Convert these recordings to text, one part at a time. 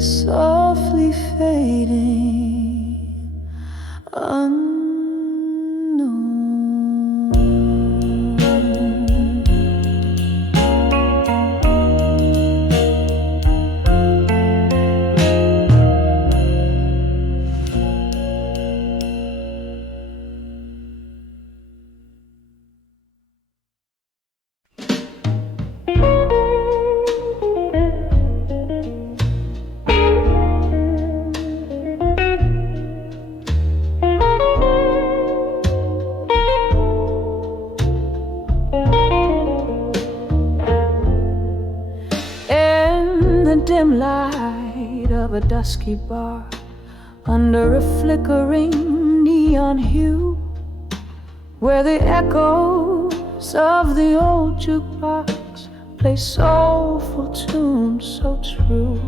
softly fading, unknown. Dim light of a dusky bar, under a flickering neon hue, where the echoes of the old jukebox play soulful tunes so true.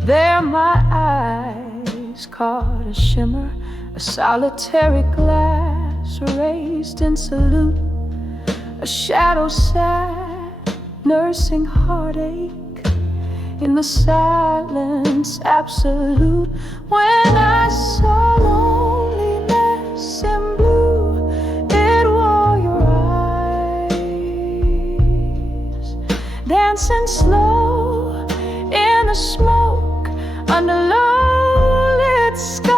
There my eyes caught a shimmer, a solitary glass raised in salute, a shadow sat nursing heartache in the silence absolute. When I saw loneliness in blue, it wore your eyes, dancing slow in the smoke under low-lit skies.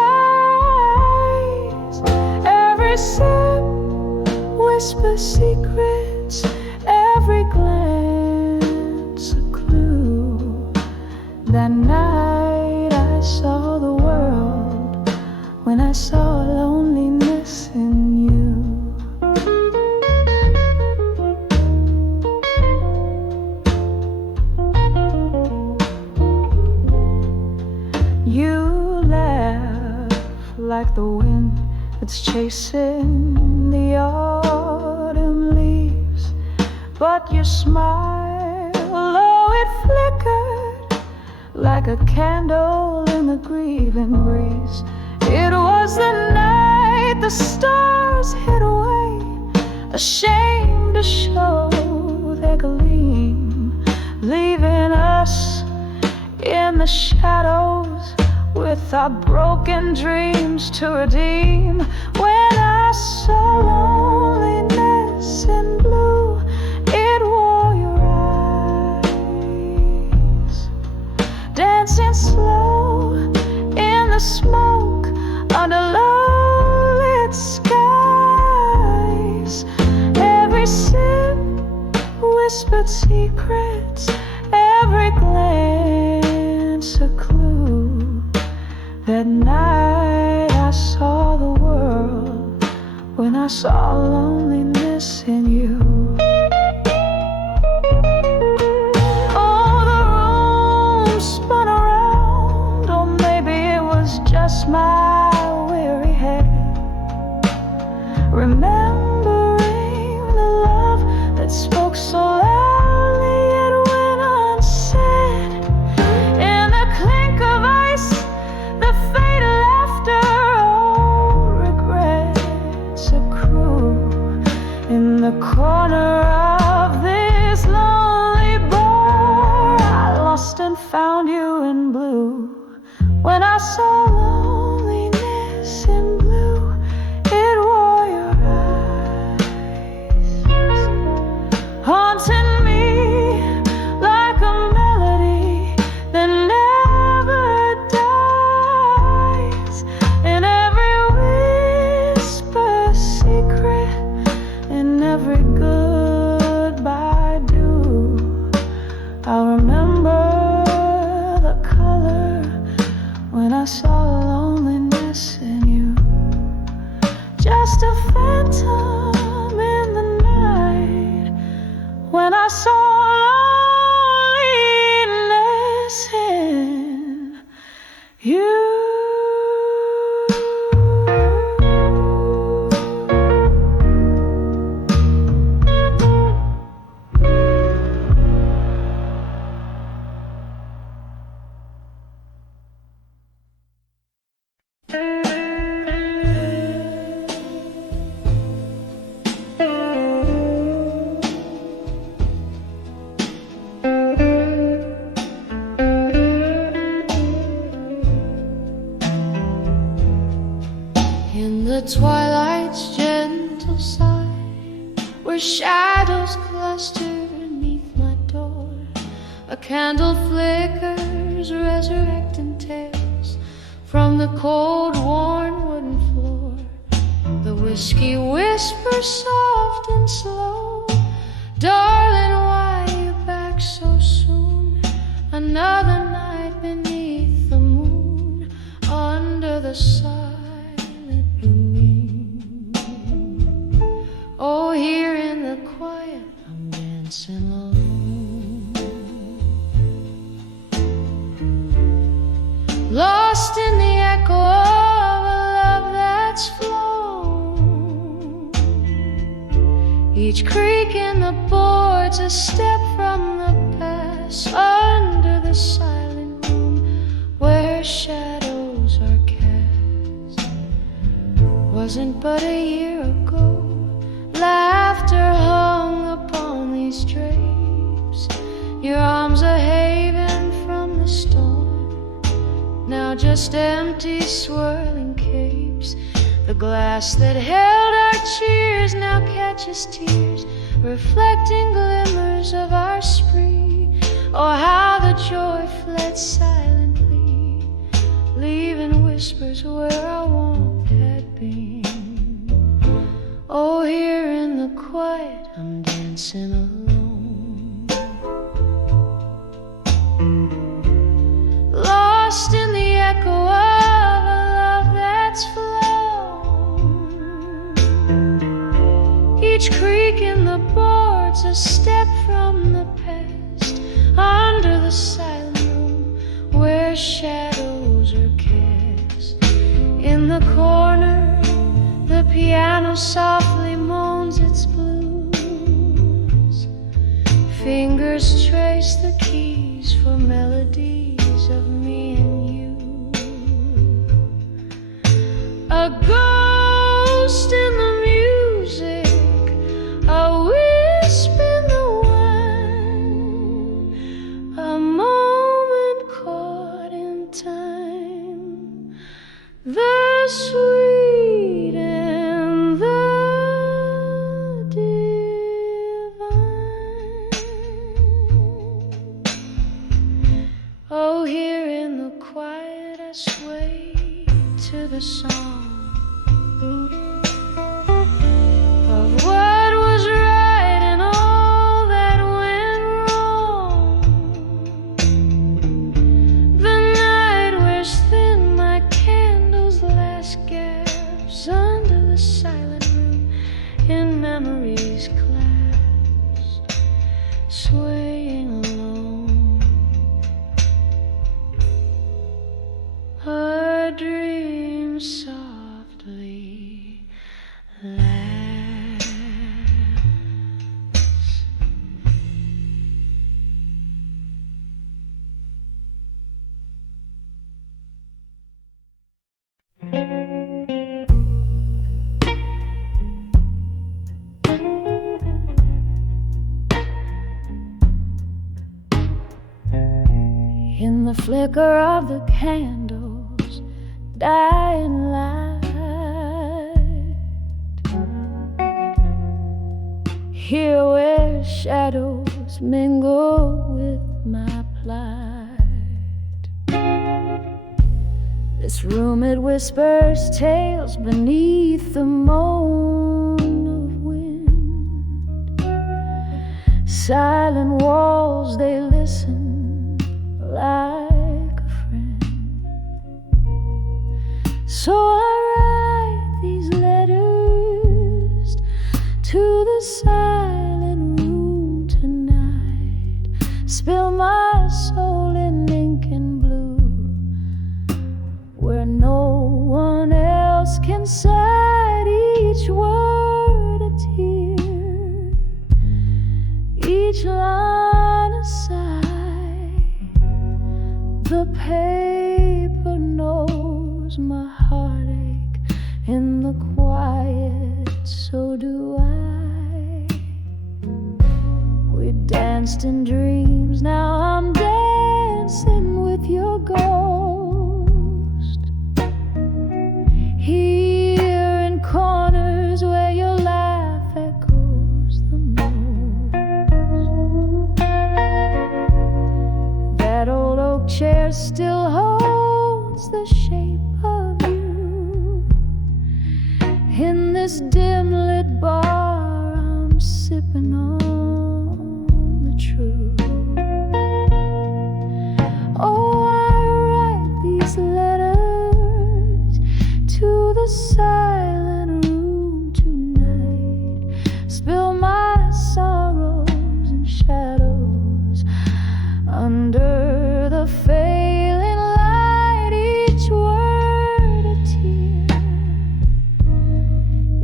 Every sip whispers secrets, every glance a clue. That night I saw the world, when I saw loneliness in you. You laugh like the wind that's chasing the autumn leaves, but your smile, oh, it flickered like a candle in the grieving breeze. It was the night the stars hid away, ashamed to show their gleam, leaving us in the shadows with our broken dreams to redeem. When I saw loneliness in blue, it wore your eyes, dancing slow in the smoke under low-lit skies. Every sip whispered secrets, every glance a clue. That night I saw the world, when I saw loneliness in you. My weary head, remembering the love that spoke so loudly yet went unsaid. In the clink of ice, the fatal laughter, old regrets accrue. In the corner of this lonely bar, I lost and found you in blue. When I saw loneliness in blue, it wore your eyes, haunting me like a melody that never dies. In every whisper secret, in every goodbye due, I'll remember the color when I saw loneliness in you. Just a phantom in the night, when I saw loneliness in you. the twilight's gentle side, where shadows cluster beneath my door, a candle flickers, resurrecting tales from the cold, worn wooden floor. The whiskey whispers soft and slow, darling, why you back so soon? Another night beneath the moon, under the silent moon. Oh, here in the quiet I'm dancing alone, lost in the echo of a love that's flown. Each creak in the boards a step from the past, under the silent room where shadows are cast. Wasn't but a year ago laughter hung upon these drapes, your arms a haven from the storm. Now just empty swirling capes. The glass that held our cheers now catches tears, reflecting glimmers of our spree. Oh, how the joy fled silently, leaving whispers where our warmth had been. Oh, here in the quiet I'm dancing alone, lost in the echo of a love that's flown. Each creak in the boards a step from the past, under the silent room where shadows are cast. In the corner the piano softly moans its blues, fingers trace the keys for melodies of me and you. A ghost in the music, a wisp in the wine, a moment caught in time, the sweet and the divine. Oh, here in the quiet I sway to the song of what was right and all that went wrong. The night wears thin, my candle's last gaps, under the silent room in memories clasped, swaying alone. Her dreams softly lapse. In the flicker of the candles, dying light, here where shadows mingle with my plight. This room, it whispers tales beneath the moan of wind. Silent walls, they listen like a friend. So I write these letters to the silent room tonight, spill my soul in ink and blue, where no one else can cite, each word a tear, each line a sigh. The paper knows my heartache in the quiet, so do I. We danced in dreams, now I'm dancing with your ghost. Here in still holds the shape of you. In this dim lit bar, I'm sipping on the truth. Oh, I write these letters to the silent room tonight. Spill my sorrows and shadows under the failing light. Each word a tear,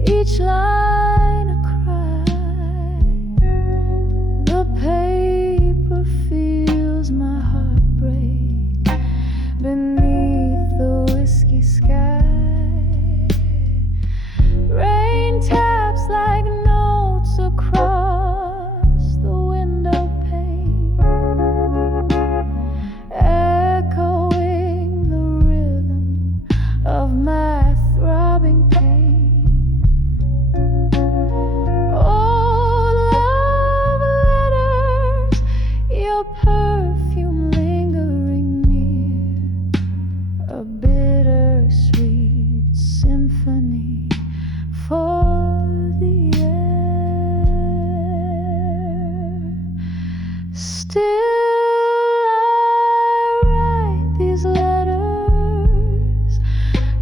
each line a cry. The paper feels my heartbreak beneath the whiskey sky. Rain taps like notes across the window pane, echoing the rhythm of my throbbing pain. Old love letters, your perfume lingering near, a bittersweet symphony for the air. Still I write these letters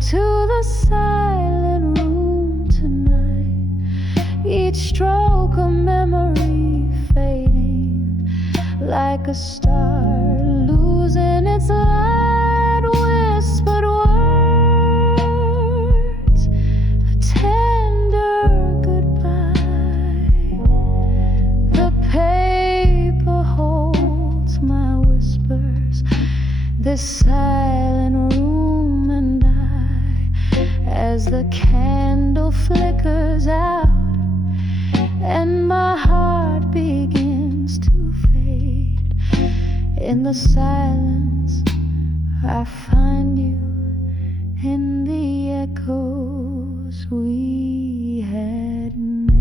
to the silent room tonight. Each stroke a memory fading like a star losing its light. Whispered words, a tender goodbye. The paper holds my whispers, this silent room and I, as the candle flickers out and my heart begins to fade. In the silence I find you in the echoes we had made.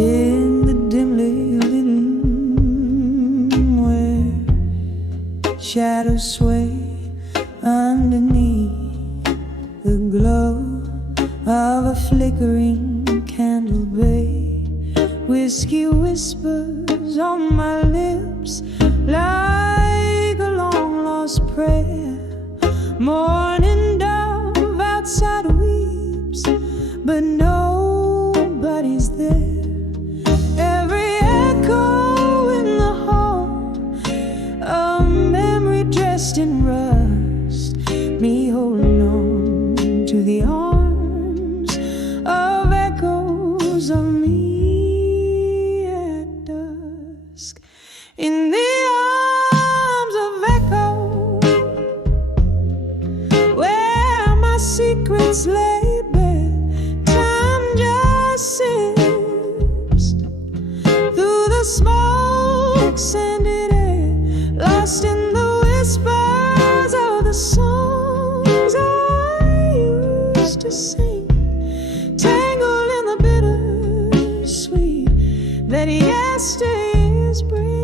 In the dimly lit room where shadows sway underneath the glow of a flickering candle bay, whiskey whispers on my lips like a long lost prayer. Morning dove outside weeps, but nobody's there. Every echo in the hall, a memory dressed in rust, me holding on to the arms of echoes of me at dusk. In the arms of echo, where my secrets lay bare, time just sips through the smoke scented air, lost in the whispers of the songs I used to sing, tangled in the bittersweet that yesteryears bring.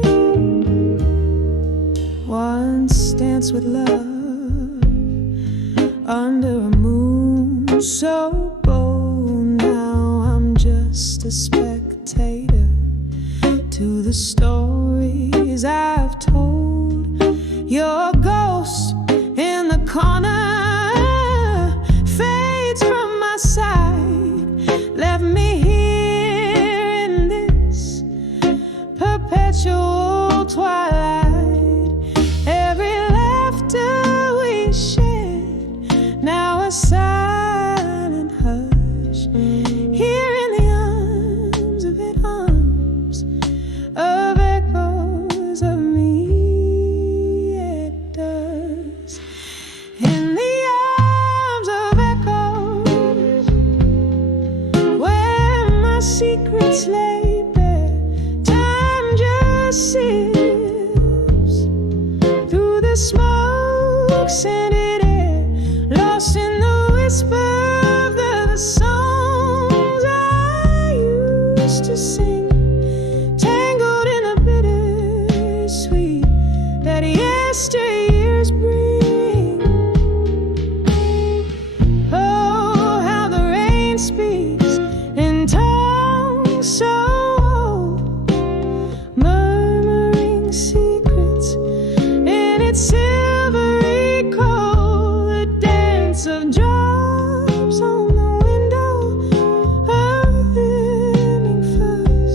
Once danced with love under a moon so bold, now I'm just a spectator to the stories I've told. Your ghost in the corner fades from my side, left me here in this perpetual twilight. Every laughter we shared, now a silent hush, here in the arms of echo. scented air, lost in the whisper of the songs I used to sing, tangled in the bittersweet that yesteryears bring. Oh, how the rain speaks in tongues so old, murmuring secrets in its silvery cold. The dance of drops on the window, a living fuzz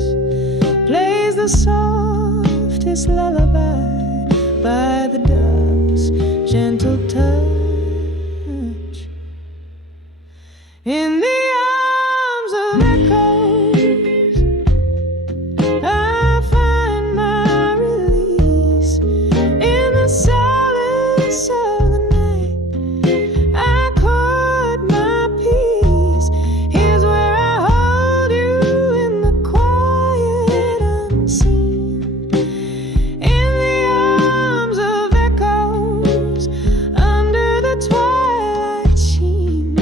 plays the softest lullaby by the dove's gentle touch. In the arms of echoes, I find my release. In the solace of the night, I court my peace. Here's where I hold you in the quiet unseen. In the arms of echoes, under the twilight sheen,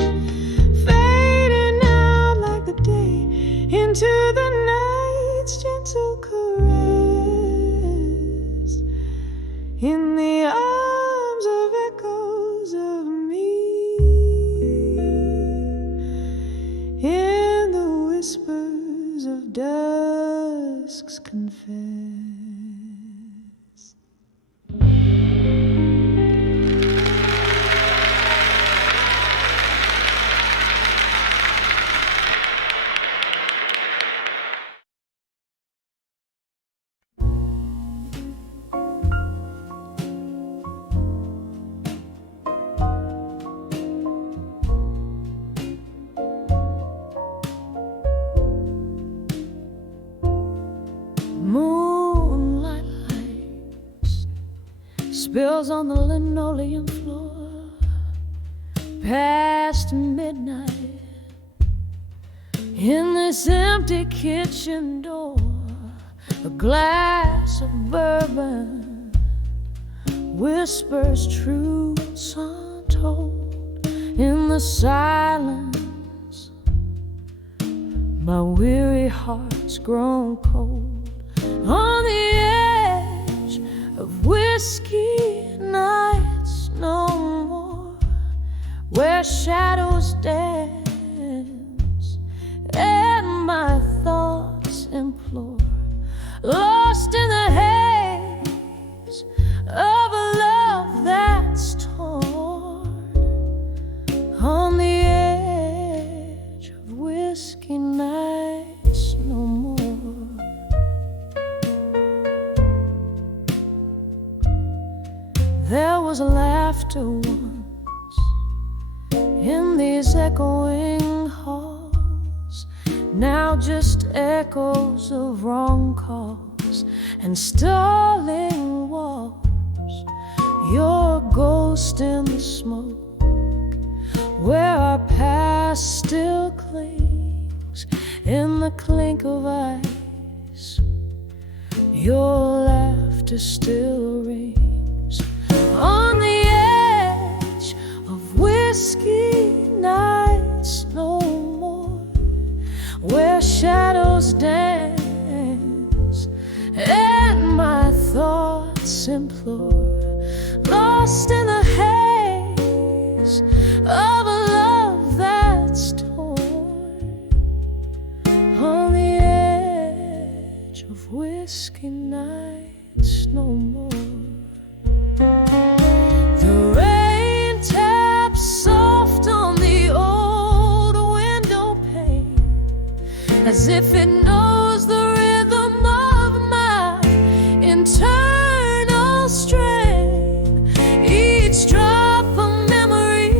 fading out like the day into the night's gentle caress. In the arms of echoes of me, in the whispers of dusk's confess. Moonlight lights spills on the linoleum floor past midnight. In this empty kitchen door, a glass of bourbon whispers truths untold. In the silence, my weary heart's grown cold. On the edge of whiskey nights no more, where shadows dance and my thoughts implore, lost in the haze of a love that's torn. On the edge of whiskey nights no more. There was laughter once in these echoing halls, now just echoes of wrong calls and stalling walls. Your ghost in the smoke, where our past still clings in the clink of ice. Your laughter still rings. On the edge of whiskey nights no more, where shadows dance and my thoughts implore, lost in the haze of a love that's torn. On the edge of whiskey nights no more. The rain taps soft on the old window pane, as if it knows the rhythm of my internal strain. Each drop of memory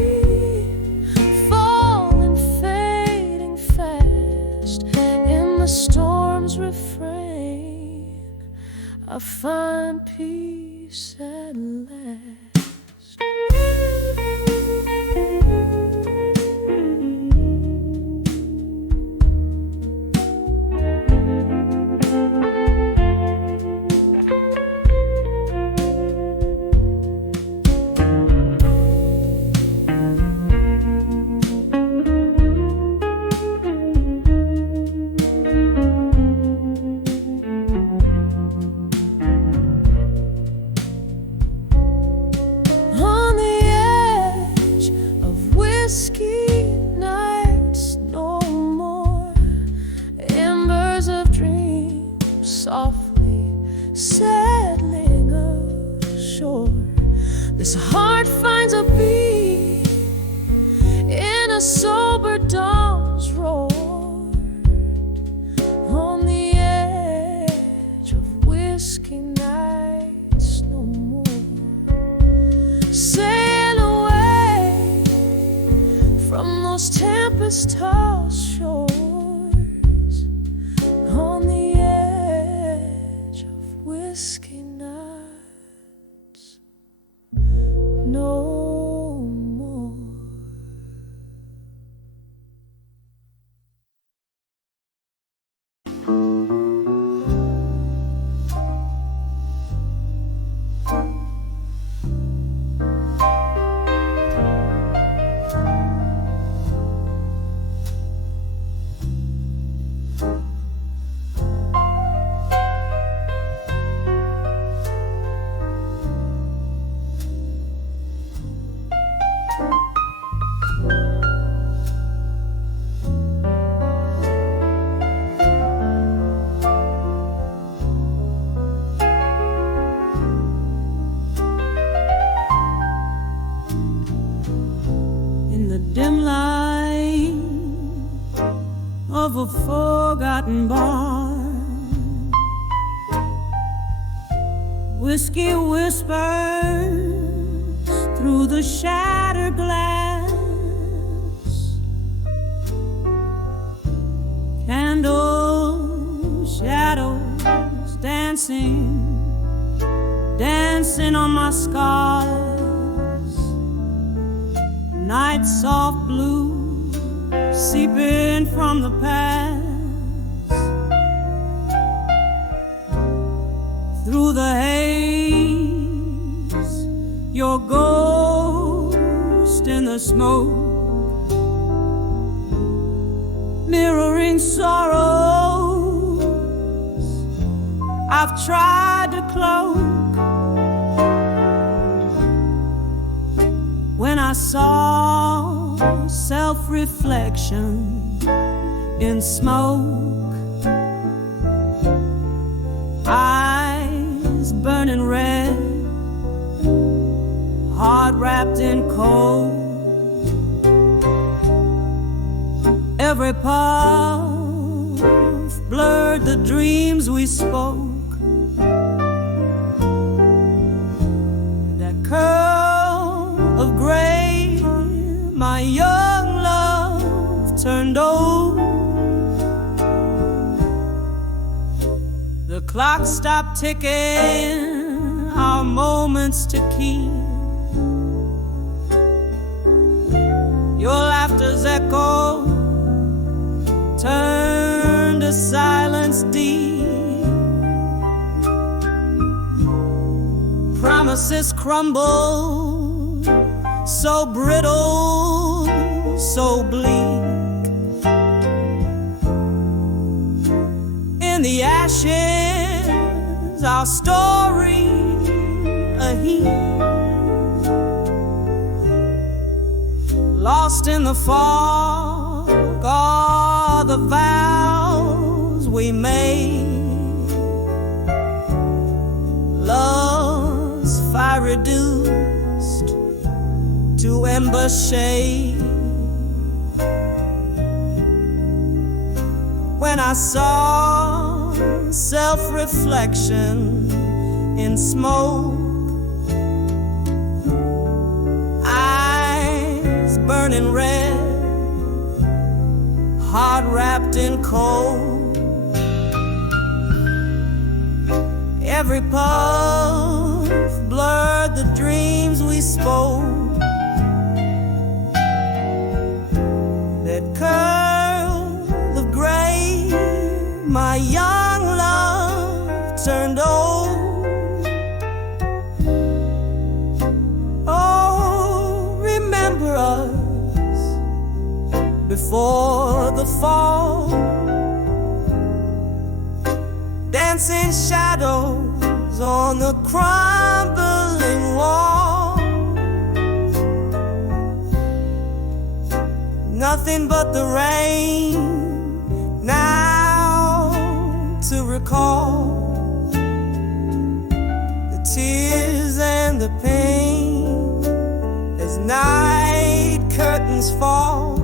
falling, fading fast in the storm's refrain. I find peace at last. This heart finds a beat in a sober dawn's roar, on the edge of whiskey nights no more. Sail away from those tempest-tossed shores, on the edge of whiskey nights no more. Dim light of a forgotten bar, whiskey whispers through the shattered glass. Candles, shadows dancing, dancing on my scars. Night soft blue seeping from the past, through the haze, your ghost in the smoke, mirroring sorrows I've tried to cloak. When I saw self-reflection in smoke, eyes burning red, heart wrapped in cold, every puff blurred the dreams we spoke. That curl of gray, my young love turned old. The clock stopped ticking, our moments to keep. Your laughter's echo turned to silence deep. Promises crumble, so brittle, so bleak. In the ashes, our story a heap. Lost in the fog are the vows we made. Love's fire reduced to ember shade. When I saw self-reflection in smoke, eyes burning red, heart wrapped in cold, every puff blurred the dreams we spoke. That curl of gray, my young love turned old. Oh, remember us before the fall, dancing shadows on the crumbling wall. Nothing but the rain now to recall the tears and the pain. as night curtains fall.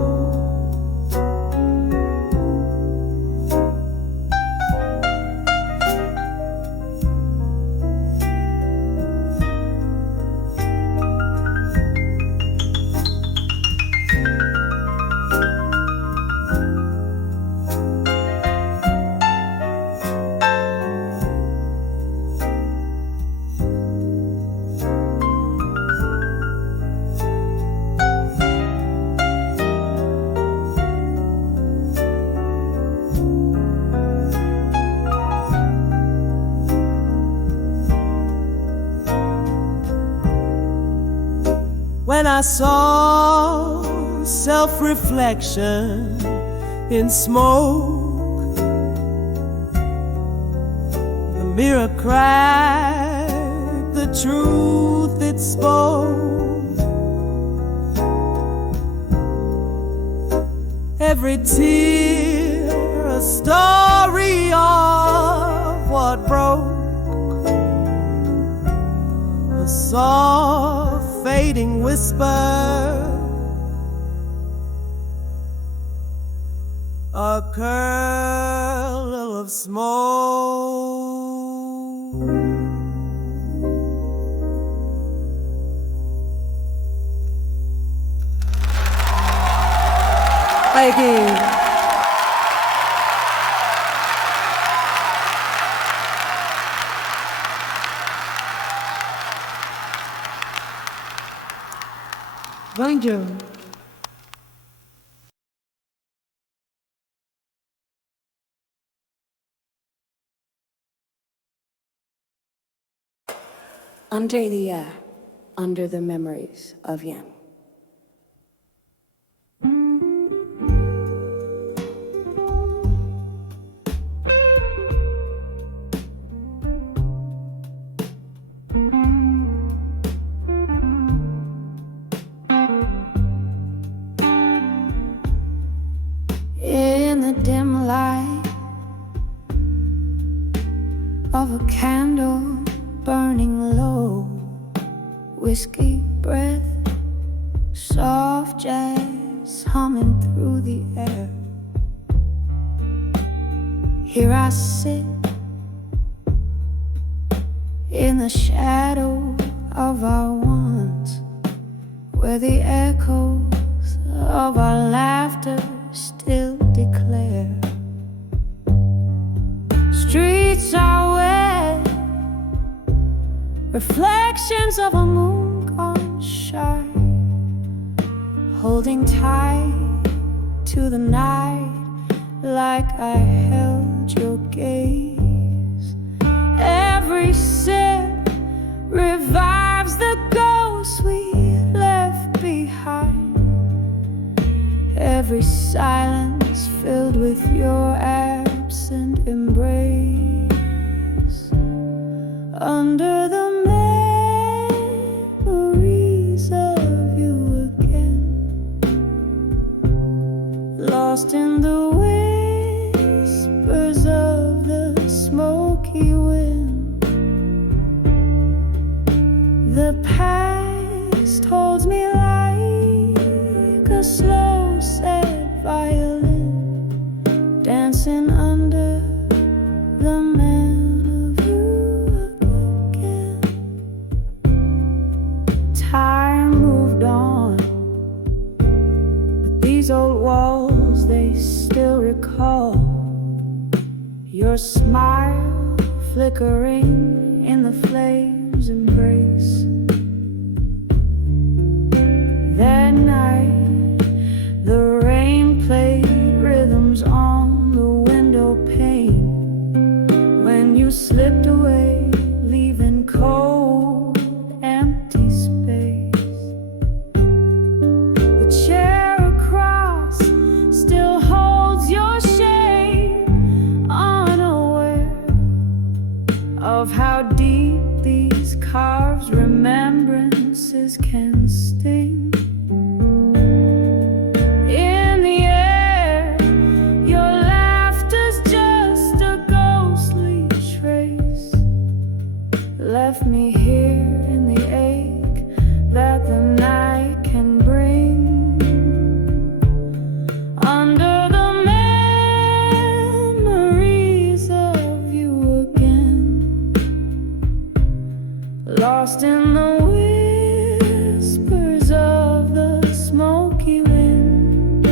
When I saw self-reflection in smoke, the mirror cracked the truth it spoke. Every tear a story of what broke. A soft fading whisper, a curl of smoke. Thank you. Bonjour. Under the memories of Yen. In the dim light of a candle burning low, whiskey breath, soft jazz humming through the air. Here I sit in the shadow of our once, where the echoes of our laughter still declare. Streets are wet, reflections of a moon gone shy, holding tight to the night like I held your gaze. Every sip revives the ghosts we left behind. Every silence filled with your absent embrace. Under the memories of you again, lost in the whispers of the smoky wind. The past holds me like a slow sad violin, dancing under the man of you again. Time moved on, but these old walls, they still recall your smile flickering in the flames' embrace. That night, the rain played rhythms on the window pane. When you slipped away, leaving cold, empty space. The chair across still holds your shape, unaware of how deep these carved remembrances can sting. In the air, your laughter's just a ghostly trace, left me here in the ache that the night lost in the whispers of the smoky wind.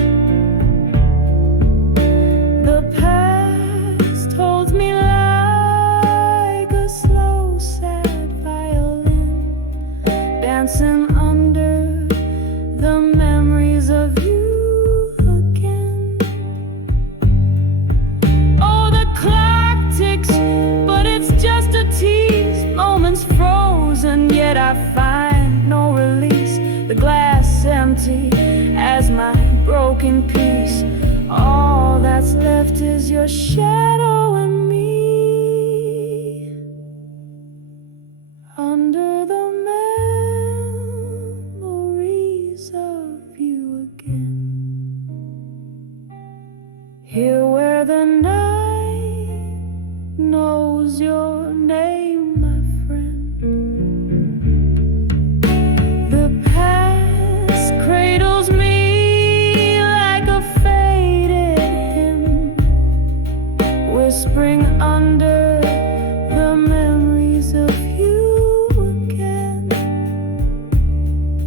The past holds me like a slow, sad violin, dancing under the memories of you again. Oh, the clock ticks, but it's just a tease. Moments frozen, yet I find no release. The glass empty as my broken piece. All that's left is your shadow and me under the memories of you again. Here where the night knows your name, my friend. The past cradles me like a faded hymn, whispering under the memories of you again,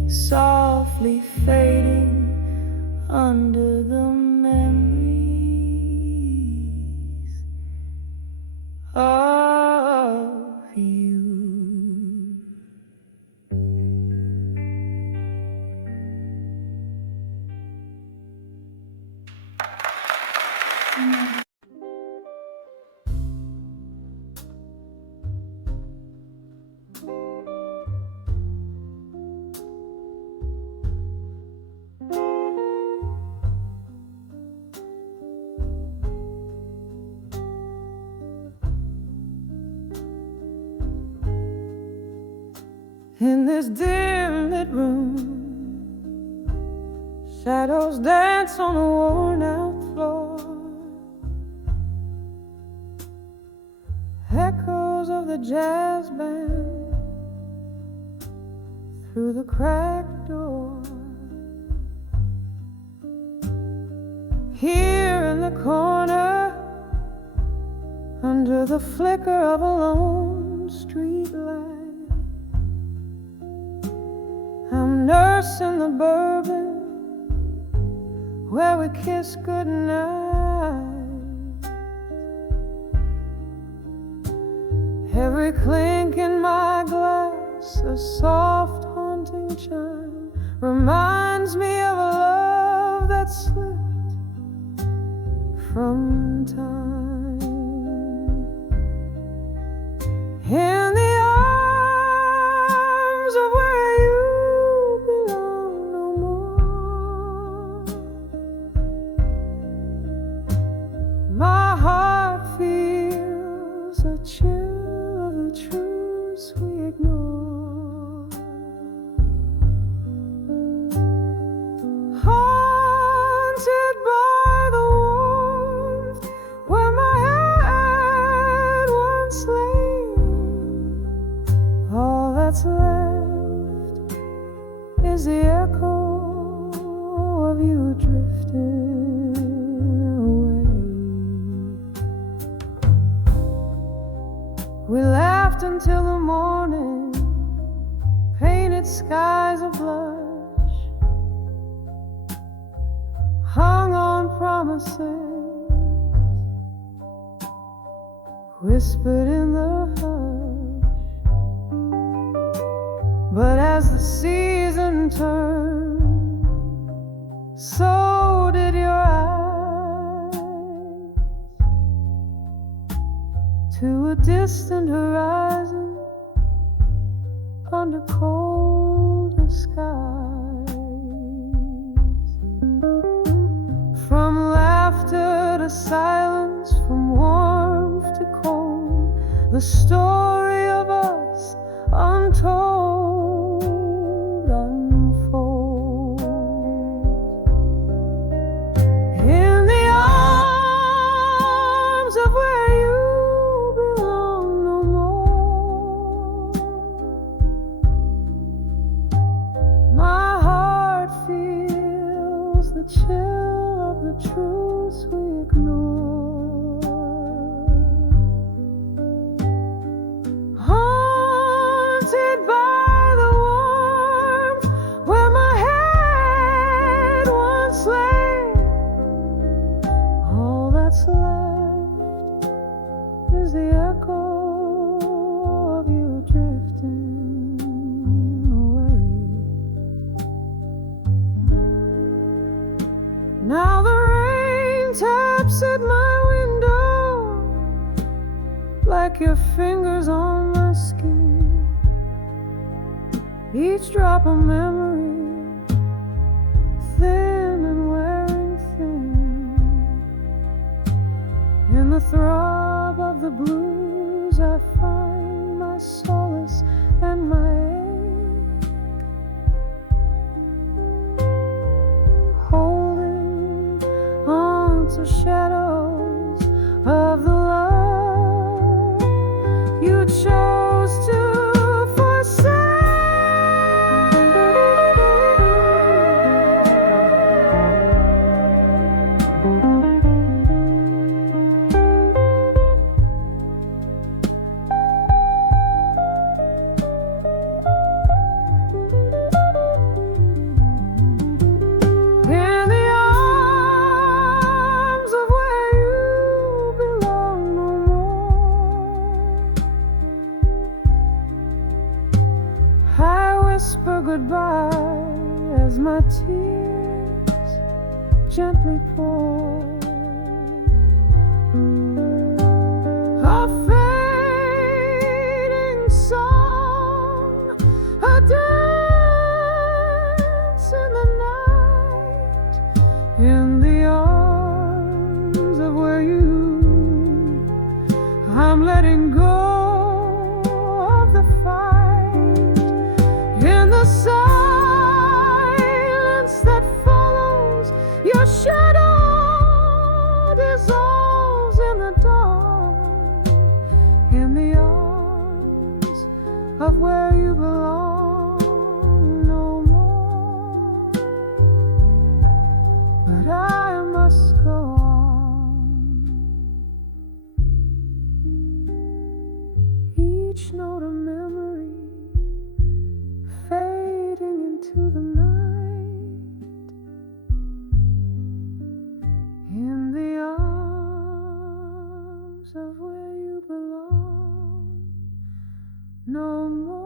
softly fading under the memories of you. In this dim lit room, shadows dance on a worn out floor. Echoes of the jazz band through the cracked door. Here in the corner, under the flicker of a lone street light, I'm nursing the bourbon where we kiss goodnight. Every clink in my glass, a soft haunting chime, reminds me of a love that slipped from time. In the arms of where you belong no more, my heart feels a chill of the truths we ignore. Haunted by the warmth where my head once lay, all that's left is the echo of you drifting away. We laughed until the morning, painted skies of blush, hung on promises, whispered in the hush. But as the season turned, so did your eyes, to a distant horizon under colder skies. From laughter to silence, from warmth to cold, the story of us untold unfolds. In the arms of where you belong no more, my heart feels the chill of the truths we ignore. Haunted like your fingers on my skin. Each drop of memory, thin and wearing thin. In the throb of the blues I find my solace and my ache. Holding on to shadows of the love you chose to forsake. In the arms of where you belong no more, I whisper goodbye as my tears gently pour. A fading song, a dance in the night, in the arms of where you, I'm letting go of the fight. In the silence that follows, your shadow dissolves in the dark. In the arms of where you belong no more. But I must go on. Each note of memory fading into the night. In the arms of where you belong no more.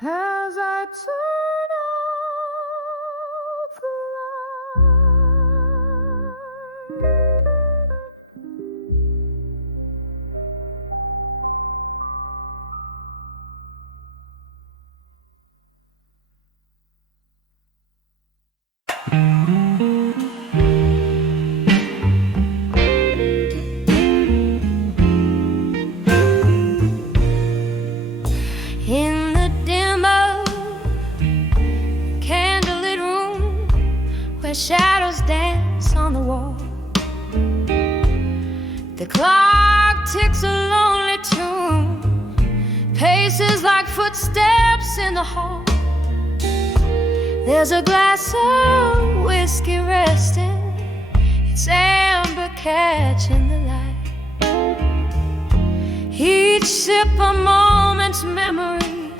As I turn out the light. In the dim of candlelit room where shadows dance on the wall, the clock ticks a lonely tune, paces like footsteps in the hall. There's a glass of whiskey resting, its amber catching the light. Each sip a moment's memory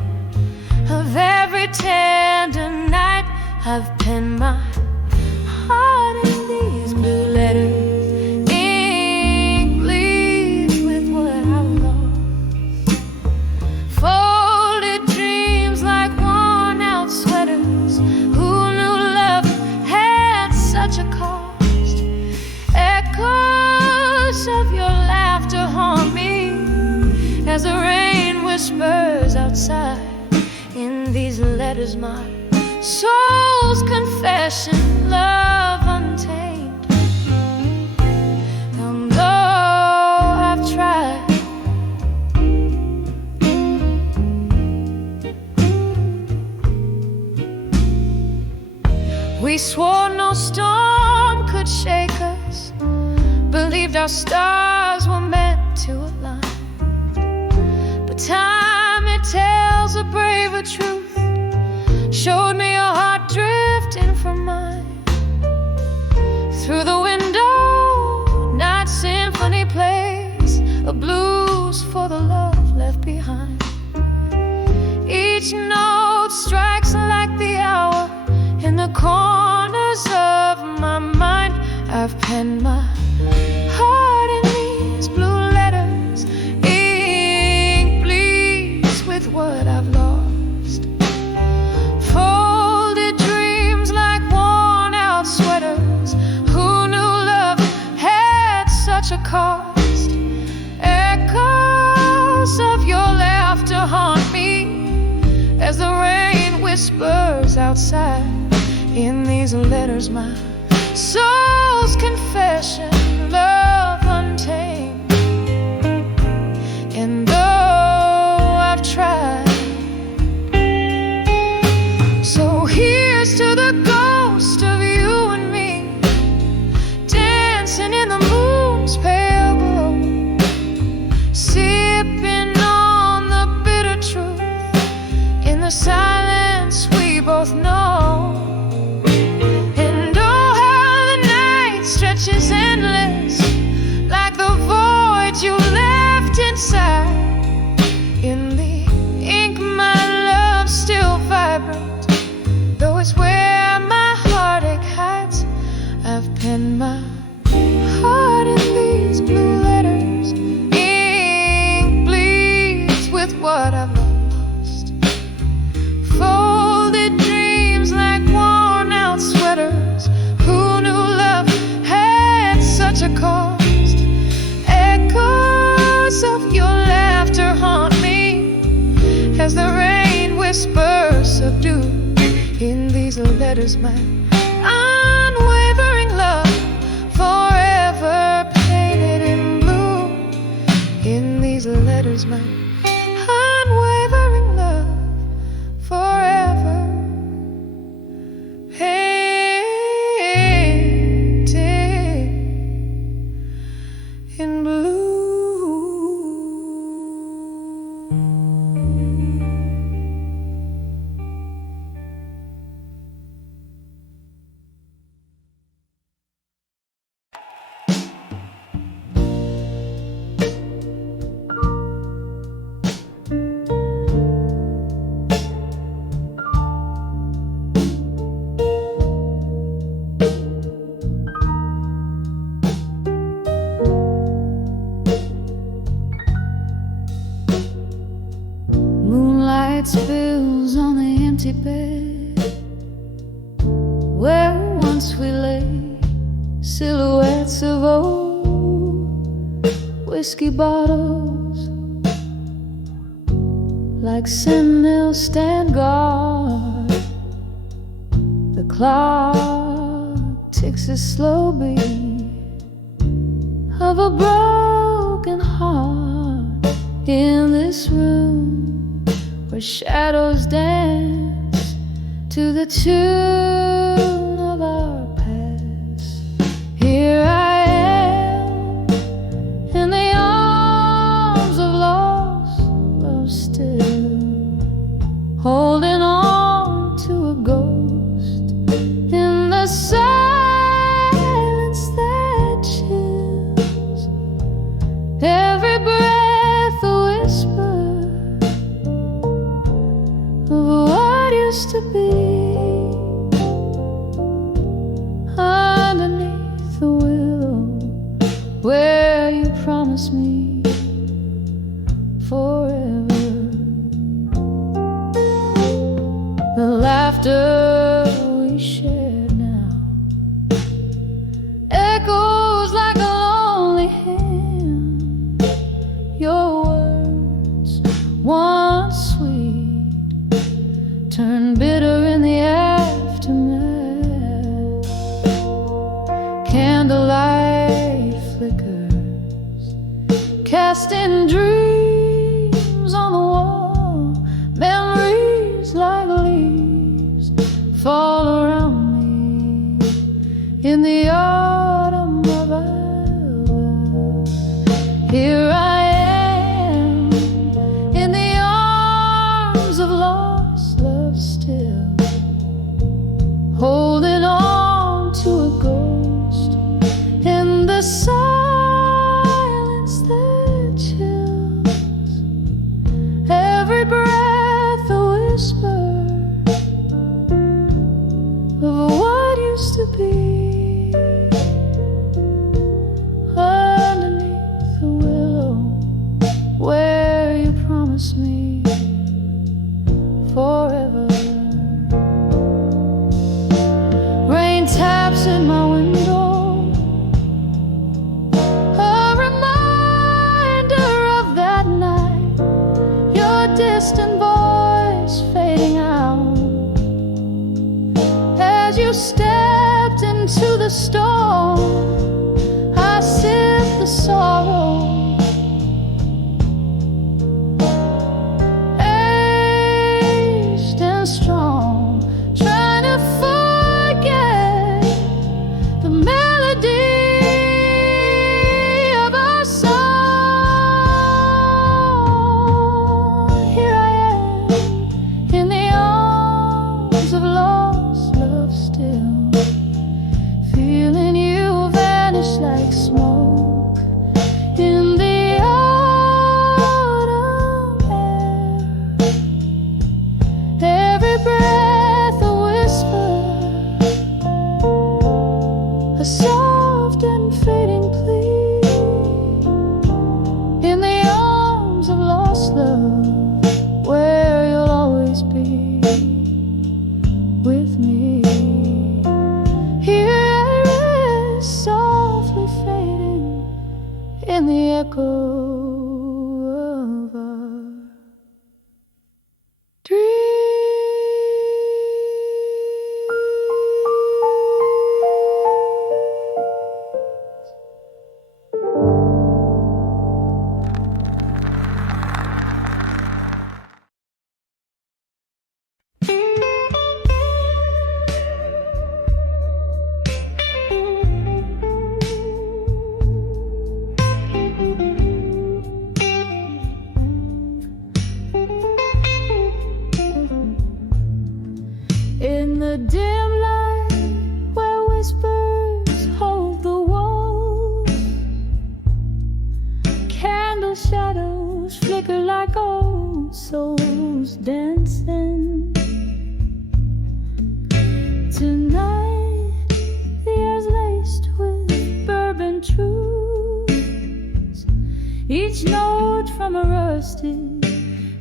of every tender night. I've penned my heart in these blue letters, ink bleeds with what I've lost. Folded dreams like worn out sweaters. Who knew love had such a cost? Echoes of your laughter haunt me as the rain whispers outside. In these letters my soul's confession, love untamed. And though I've tried, we swore no storm could shake us, believed our stars were meant to align. But time, it tells a braver truth, showed me your heart drifting from mine. Through the window, night symphony plays, a blues for the love left behind. Each note strikes like the hour in the corners of my mind. I've penned my heart in these blue letters, ink bleeds with what I've lost. Folded dreams like worn out sweaters. Who knew love had such a cost? whispers outside. In these letters, my soul's confession, love untamed. And though I've tried, so here's to the ghost of you and me, dancing in the moon's pale glow, sipping on the bitter truth in the silence we both know. And oh, how the night stretches endless, like the void you left inside. In the ink my love's still vibrant, though it's where my heartache hides. I've penned my heart in these blue letters. Ink bleeds with what I've lost. Folded dreams like worn out sweaters. Who knew love had such a cost? Echoes of your laughter haunt me as the rain whispers subdued. In these letters, my unwavering love, forever painted in blue. In these letters, my unwavering love, forever painted in blue. Moonlight spills on the empty bed where once we lay, silhouettes of old whiskey bottles, like sentinels stand guard. The clock ticks a slow beat of a broken heart in this room where shadows dance to the tune of our past. Here I am in the arms of lost love still, holding on to a ghost in the silence that chills. Every breath a whisper of what used to be. Underneath the willow where you promised me forever. The laughter we shared now echoes like a lonely hymn. Your words, once sweet, turn bitter in the aftermath. Candlelight flickers, casting dreams on the wall. Memories like leaves fall around me in the autumn of our love. Here I am in the arms of lost love still, holding on to a ghost in the silence that chills. Every breath a whisper of what used to be. Underneath the willow where you promised me forever. Rain taps in my window, a reminder of that night. Your distant voice fading out you stepped into the storm, I sipped the sorrow. Aged and strong, trying to forget the melody of our song. Here I am in the arms of lost love still, feeling you vanish like smoke in the autumn air. Every breath a whisper, a soft and fading plea, in the arms of lost love, where you'll always be with me. Here I rest, softly fading in the echo of our dream. In the dim light where whispers hold the walls, candle shadows flicker like old souls dancing. Tonight the air's laced with bourbon truths, each note from a rusted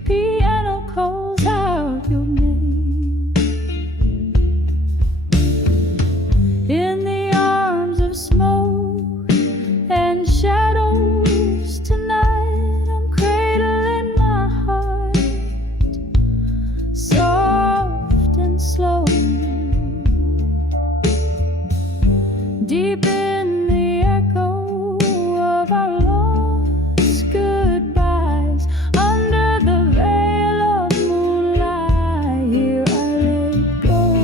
piano calls out your name. In the arms of smoke and shadows tonight, I'm cradling my heart, soft and slow. Deep in the echo of our lost goodbyes, under the veil of moonlight, here I let go.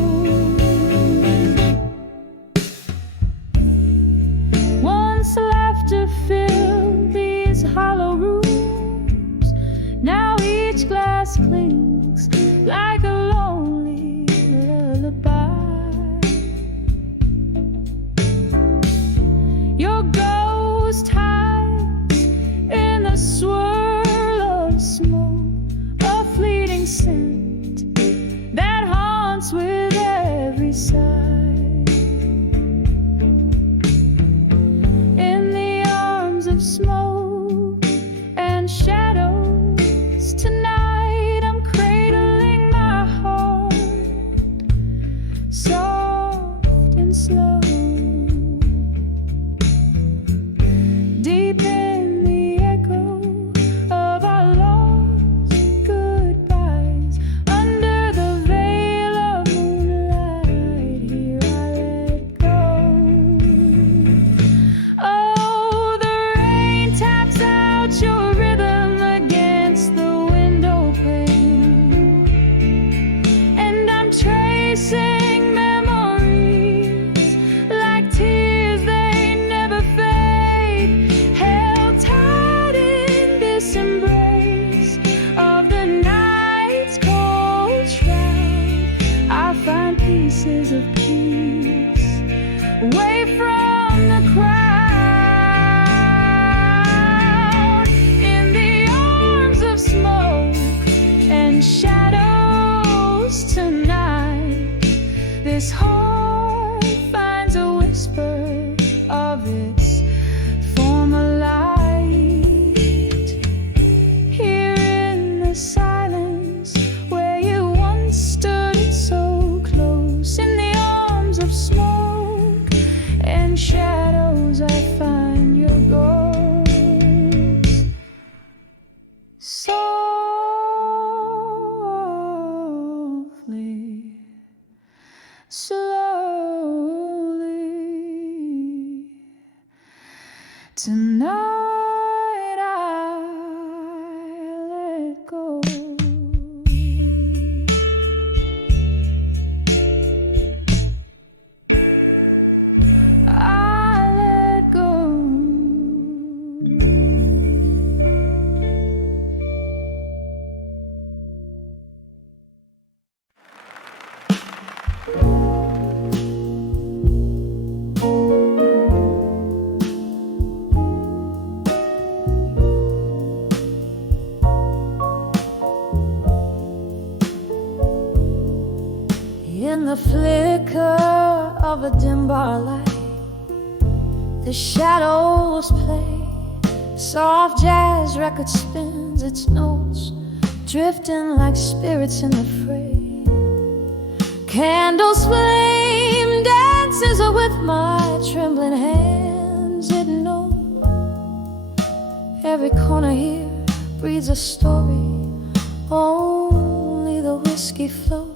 Once laughter filled these hollow rooms, now each glass clings like a lonely lullaby. Your ghost hides in the swirl of smoke, a fleeting scent that haunts with every sigh. In the arms of smoke and shadows tonight, I'm cradling my heart, soft and slow. Deep in the echo of our lost goodbyes, under the veil of moonlight, here I let go. Oh, the rain taps out your rhythm against the window pane, and I'm tracing memories like tears they never fade, held tight in this embrace of the night's cold shroud. I find pieces of peace away from the crowd, in the arms of smoke and shadows tonight. This heart finds a whisper of its former light, here in the silence where you once stood so close. In the arms of smoke and shadows, I find your ghost. Softly, slow. Tonight I let go. I let go. In the flicker of a dim bar light, the shadows play. Soft jazz record spins its notes, drifting like spirits in the fray. Candles flame, dances with my trembling hands. It knows every corner here breathes a story. Only the whiskey flows.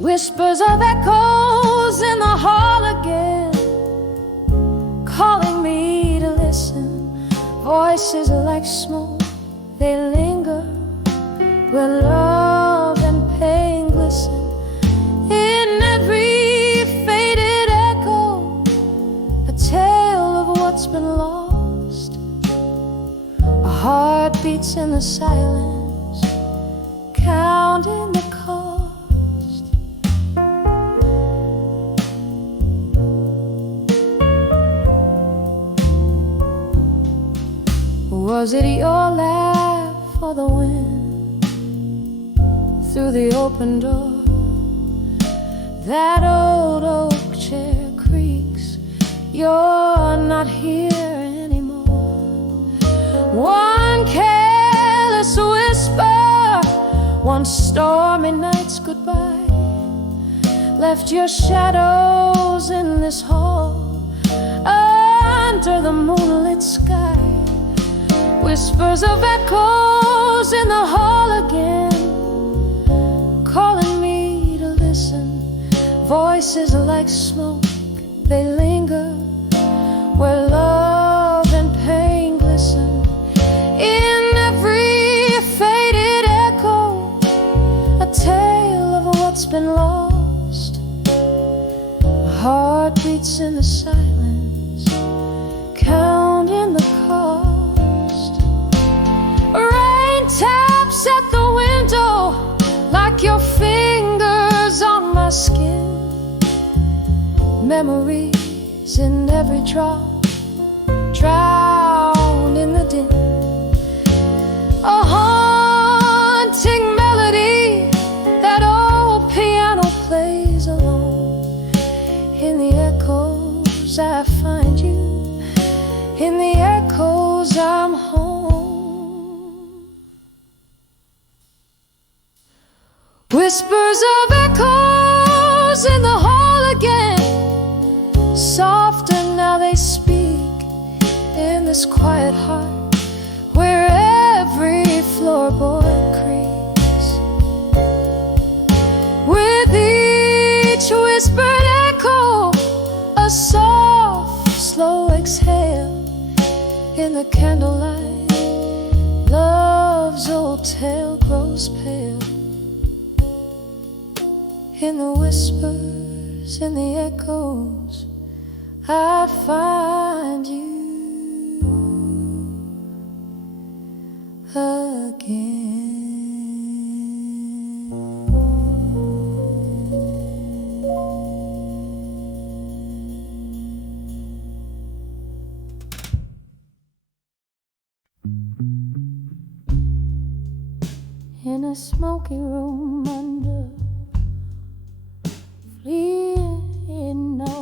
Whispers of echoes in the hall again, calling me to listen. Voices like smoke, they linger where love and pain glisten. In every faded echo, a tale of what's been lost. A heart beats in the silence, counting the cost. Was it your laugh or the wind through the open door? That old oak chair creaks. You're not here anymore. One careless whisper, one stormy night's goodbye, left your shadows in this hall under the moonlit sky. Whispers of echoes in the hall again, calling me to listen. Voices like smoke, they linger where love and pain glisten. In every faded echo, a tale of what's been lost. A heart beats in the silence, counting the cost. Rain taps at the window like your fingers on my skin. Memories in every drop, drowned in the din. A haunting melody, that old piano plays alone. In the echoes I find you, in the echoes I'm home. Whispers of echoes in the hall again, softer now they speak in this quiet heart where every floorboard creaks. With each whispered echo, a soft, slow exhale. In the candlelight, love's old tale grows pale. In the whispers, in the echoes, I find you again. In a smoky room under fleeing no,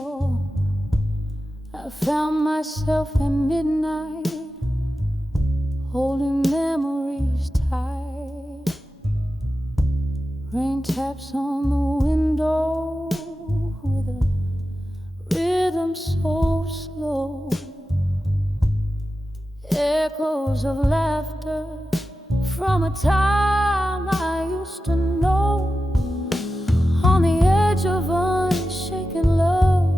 I found myself at midnight, holding memories tight. Rain taps on the window with a rhythm so slow. Echoes of laughter from a time I used to know. On the edge of unshaken love,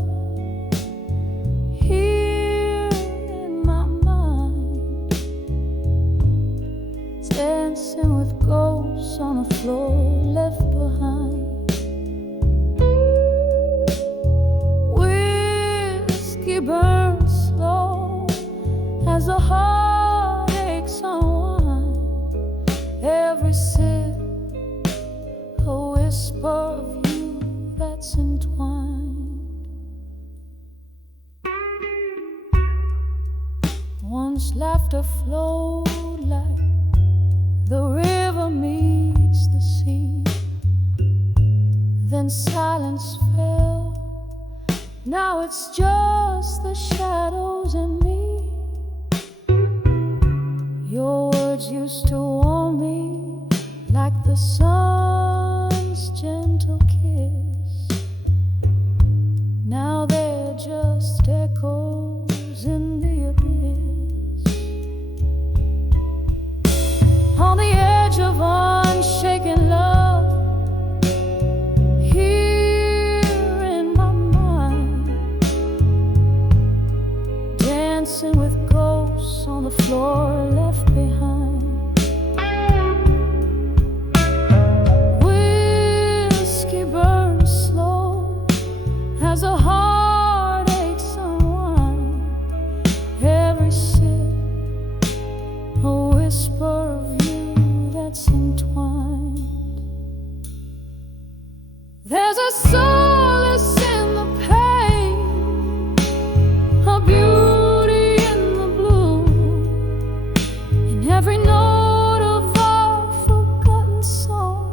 here in dancing with ghosts on a floor left behind. Whiskey burns slow as the heart aches unwind. Every sip, a whisper of you that's entwined. Once laughter flowed like the river meets the sea. Then silence fell. Now it's just the shadows and me. Your words used to warm me like the sun's gentle kiss. Now they're just echoes in the abyss. On the edge of unshaken love, here in my mind, dancing with ghosts on the floor left behind. Whiskey burns slow as a heart aches unwind. Every sip, a whisper of you that's entwined. There's a solace in the pain, a beauty in the blue, in every note of our forgotten song.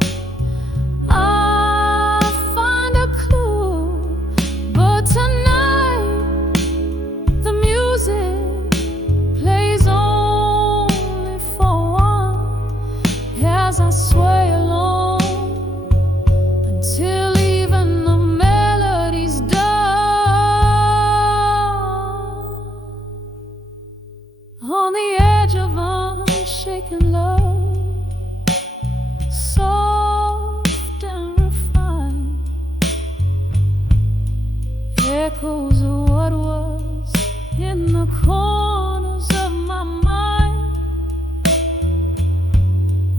I find a clue, but tonight the music plays only for one as I sway along until even the melody's done. On the edge of unshaken love, soft and refined, echoes of what was in the corners of my mind.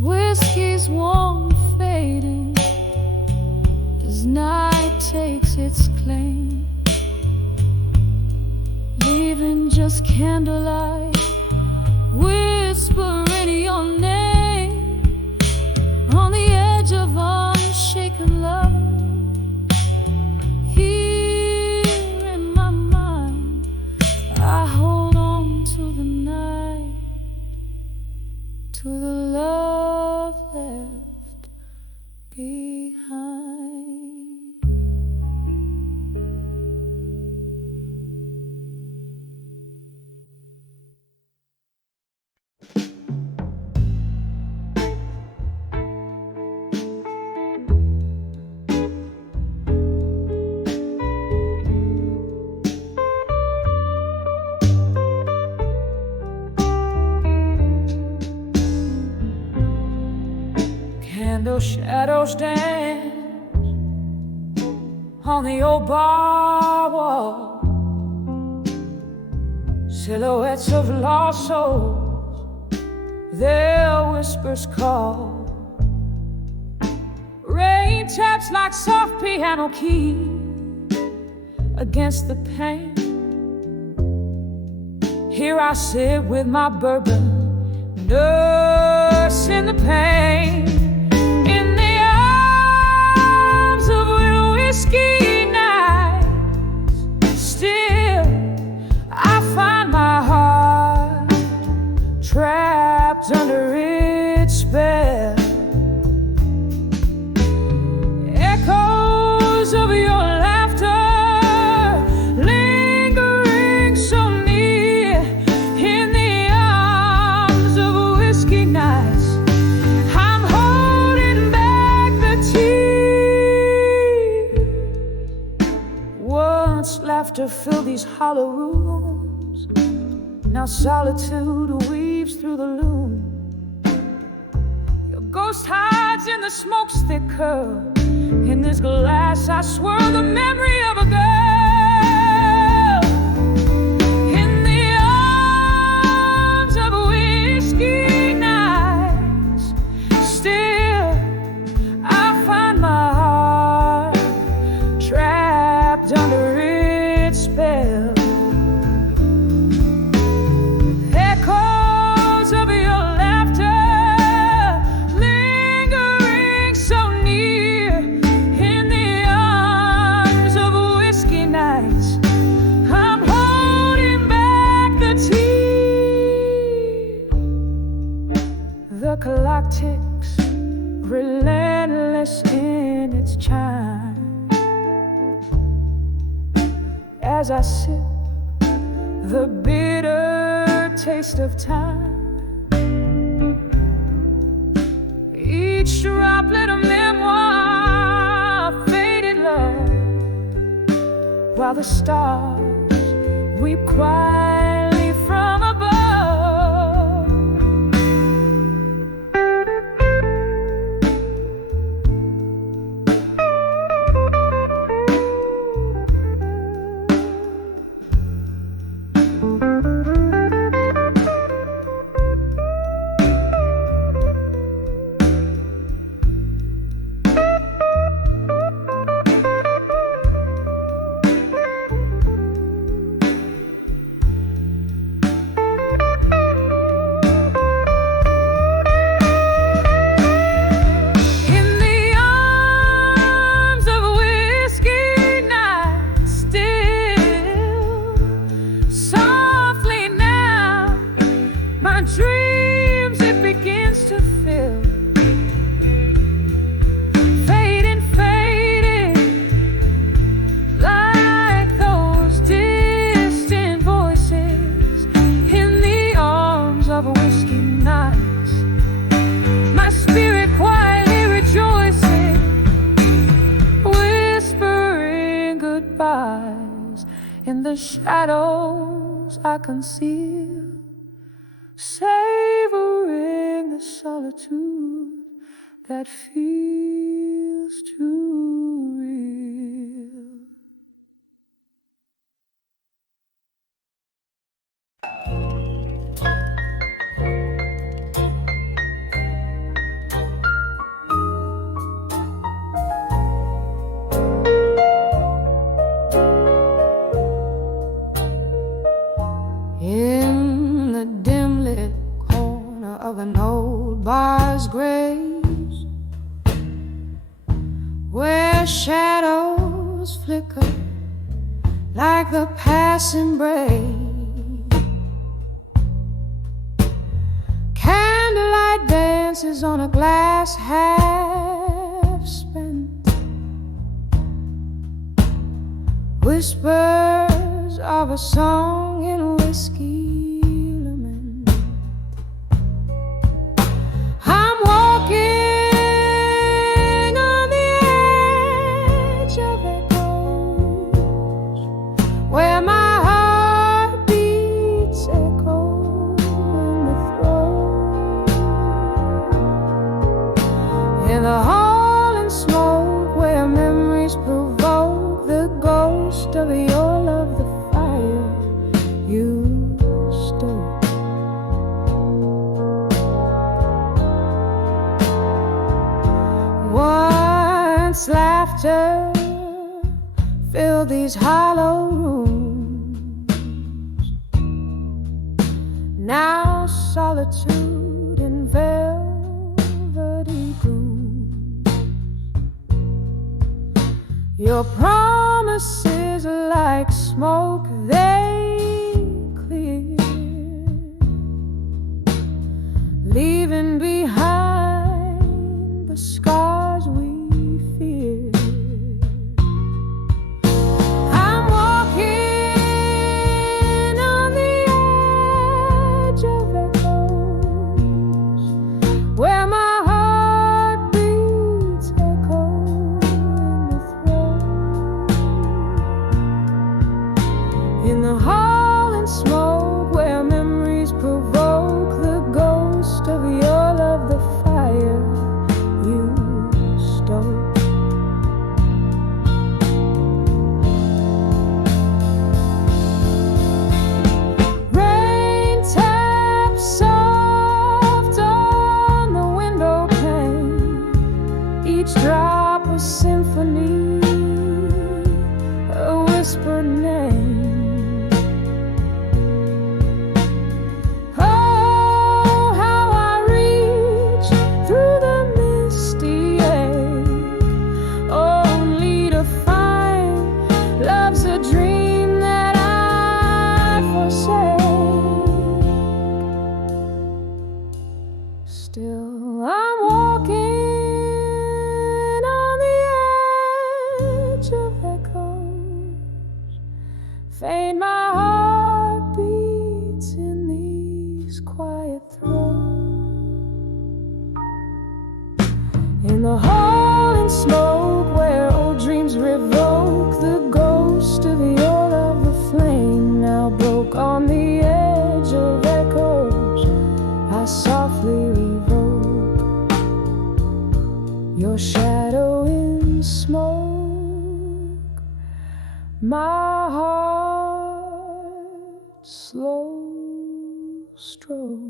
Whiskey's warm fading as night takes its claim, leaving just candlelight whispering your name. On the edge of unshaken love, here in my mind, I hold on to the night, to the love left behind. Candle shadows dance on the old bar wall. Silhouettes of lost souls, their whispers call. Rain taps like soft piano keys against the pane. Here I sit with my bourbon, nursing the pain. In the arms of Whisky Nights, still I find my heart trapped under its spell. Echoes of your laughter lingering so near. In the arms of Whisky Nights, I'm holding back the tears. Once laughter filled these hollow rooms, now solitude weaves through the loom. Your ghost hides in the smoke's thick curl. In this glass I swirl the memory of a girl. In the arms of Whisky Nights, ticks, relentless in its chime. As I sip the bitter taste of time, each droplet of memoir, faded love, while the stars weep quietly from above. Whisky nights, my spirit quietly rejoicing, whispering goodbyes in the shadows I conceal, savoring the solitude that feels too real. In the dim lit corner of an old bar's graves, where shadows flicker like the passing brave, candlelight dances on a glass half spent, whispers of a song in whiskey lament. I'm walking on the edge of echoes, where my heart beats echo in the throat, in the hall and smoke where memories provoke the ghost of your love, the fire you stoke. Once laughter filled these hollow rooms, now solitude in velvety gloom. Your promises like smoke, they clear, leaving behind the scars we fear. I'm walking on the edge of echoes, where my heart beats echo in the throat, in In the hall in smoke where old dreams revoke, the ghost of your love, the flame now broke on the edge of echoes. I softly revoke your shadow in smoke. My heart slow stroke.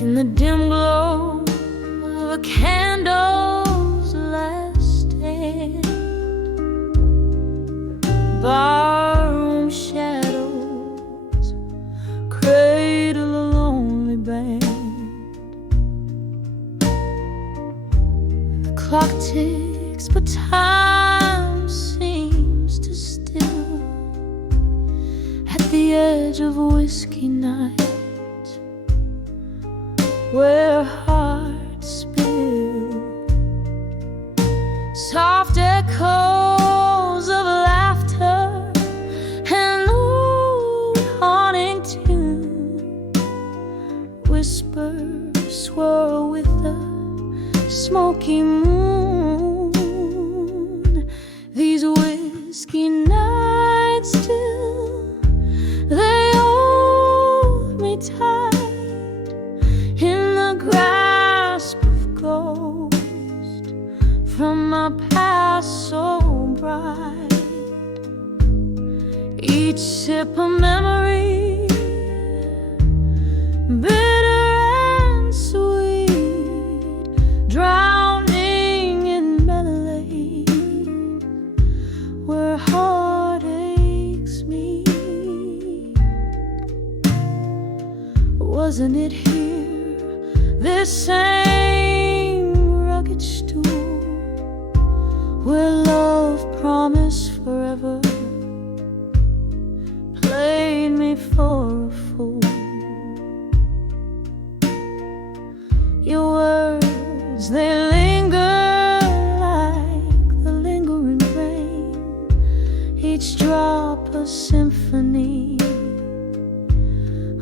In the dim glow of a candle's last stand, barroom shadows cradle a lonely band. The clock ticks, but time seems to still at the edge of Whisky Nights, where hearts spill. Soft echoes of laughter and old haunting tune, whispers swirl with the smoky moon. These whiskey nights still, they hold me tight in the grasp of ghost from a past so bright. Each sip a memory, bitter and sweet, drowning in melody where heartaches meet. Wasn't it here, this same rugged stool, where love promised forever played me for a fool? Your words, they linger like the lingering rain, each drop a symphony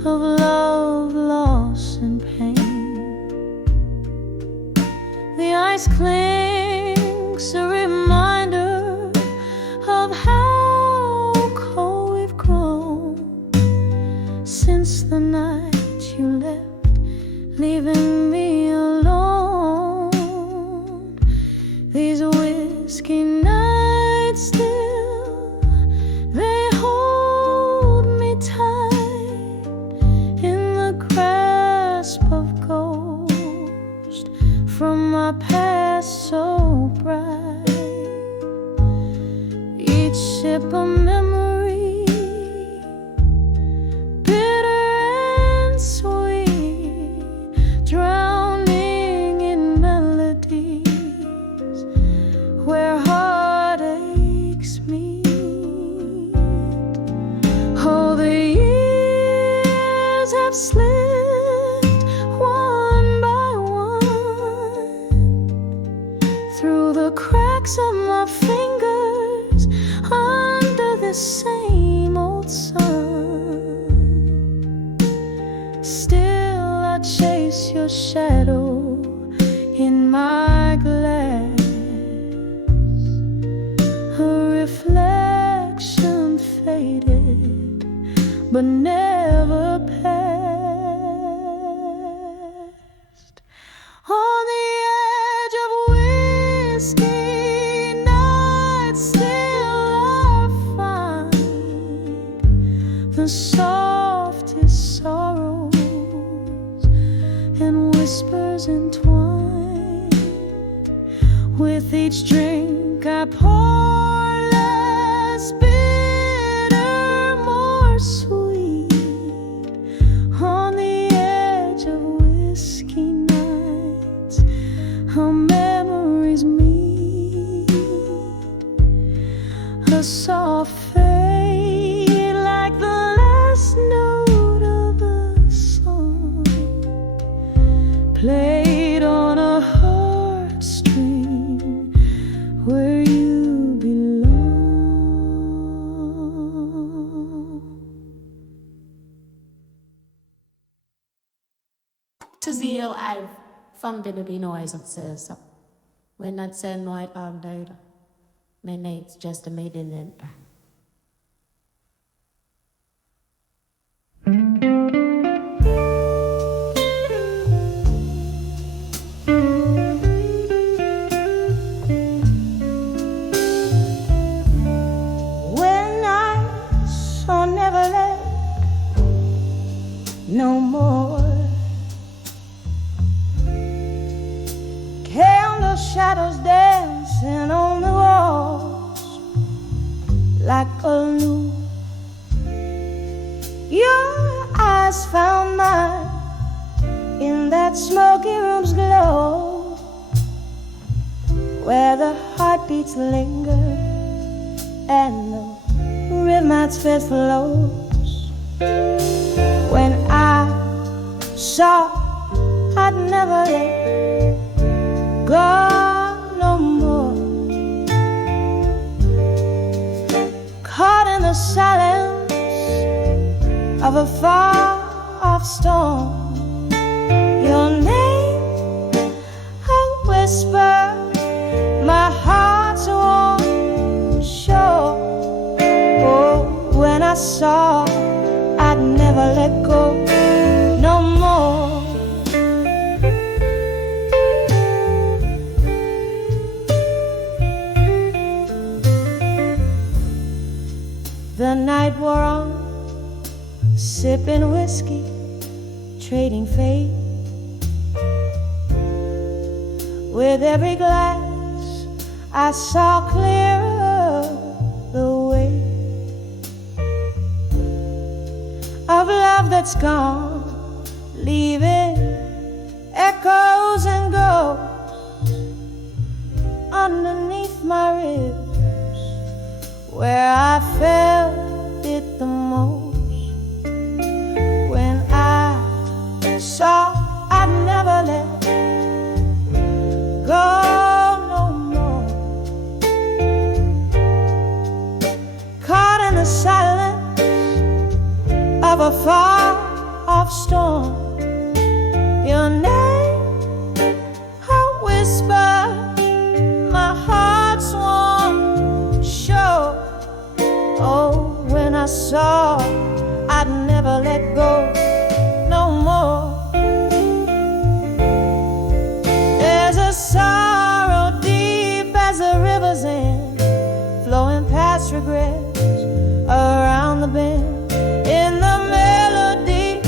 of love, loss, and pain. The ice clinks, a reminder of how cold we've grown since the night you left, leaving me alone. These whiskey nights still, they hold me tight in the grasp of ghost from my past so bright. Each sip a memory, bitter and sweet, drowning in melodies where heartaches meet. Oh, the years have slipped one by one through the cracks of my fingers under the same old sun. Still I chase your shadow in my glass, a reflection faded but never passed. On the edge of whiskey nights still I find the softest sorrows and whispers entwined. With each drink I pour less bitter a soft fade like the last note of a song played on a heartstring where you belong. To zeal I've van binnen die noise of says when not send nooit aanduiden. Mijn nate's just a maiden in. When I saw Neverland no more, candle shadows dancing on the walls like a loom. Your eyes found mine in that smoky room's glow, where the heartbeats linger and the rhythm at fast flows. When I saw I'd never let go no more, caught in the silence of a far-off storm. Your name, a whisper, my heart's warm shore. Oh, when I saw I'd never let go no more. The night wore on, sipping whiskey, trading fate. With every glass I saw clearer the way of love that's gone, leaving echoes and ghosts underneath my ribs, where I felt it the most. When I saw I'd never let go no more, caught in the silence of a far-off storm. Your name, a whisper, my heart's warm shore. Oh, when I saw I'd never let go no more. There's a sorrow deep as the river's end, flowing past regrets around the bend. In the melody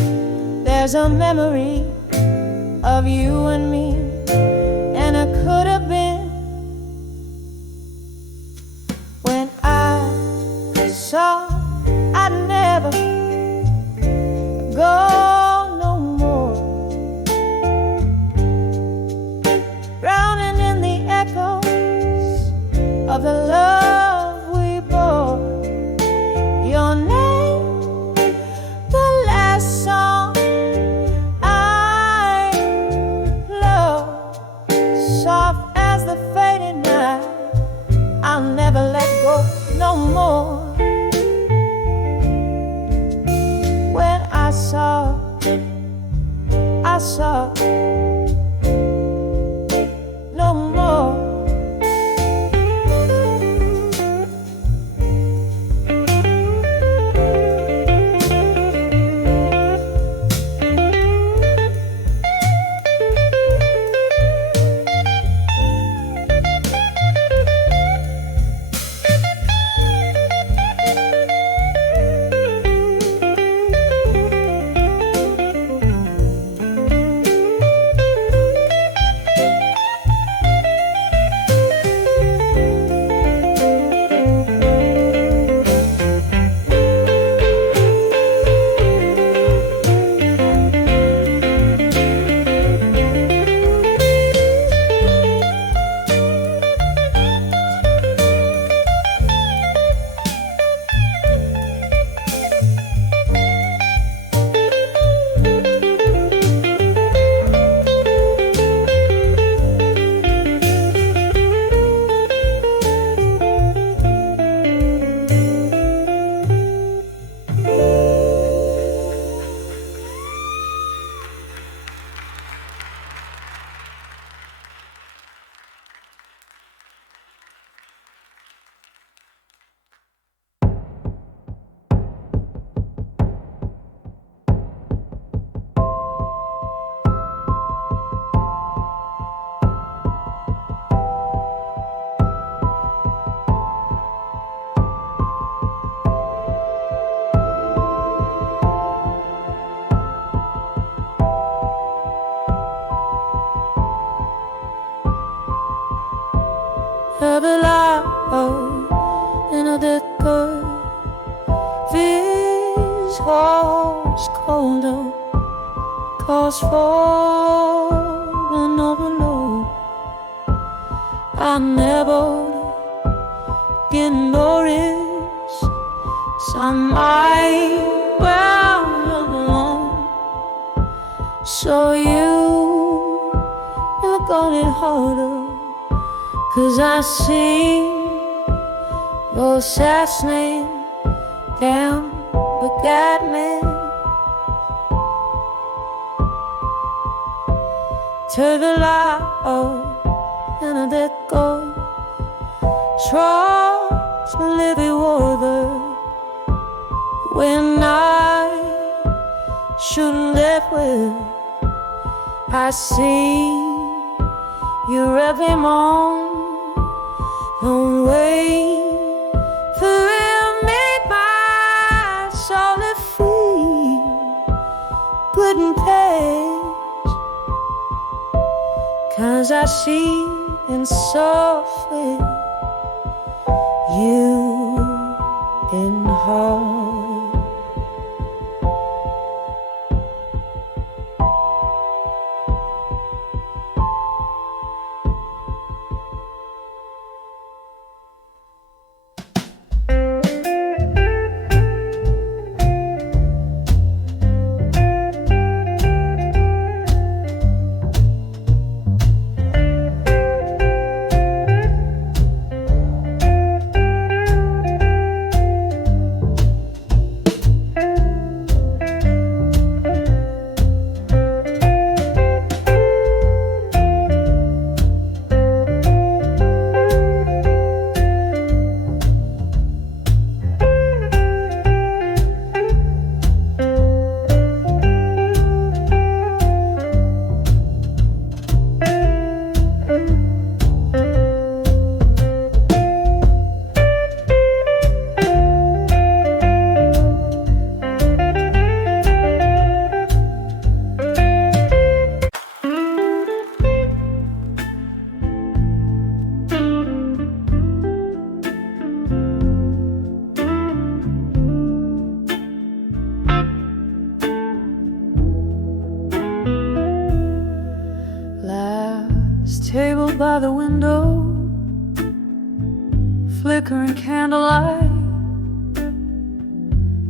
there's a memory of you and me, and it could have been. When I saw I'd never go no more, drowning in the echoes of the love we bore. Your name, the last song I love, soft as the fading night. I'll never let go no more. the good. This house colder, cause for an overload. I never get noticed. Some might well alone. So you got it harder, 'cause I see your last name down the me to the light and I let go. Trust me, living water when I shouldn't live with. I see you every morning. Don't wait for me, my soul to feel good and past. 'Cause I see in softly you in heart. Table by the window, flickering candlelight,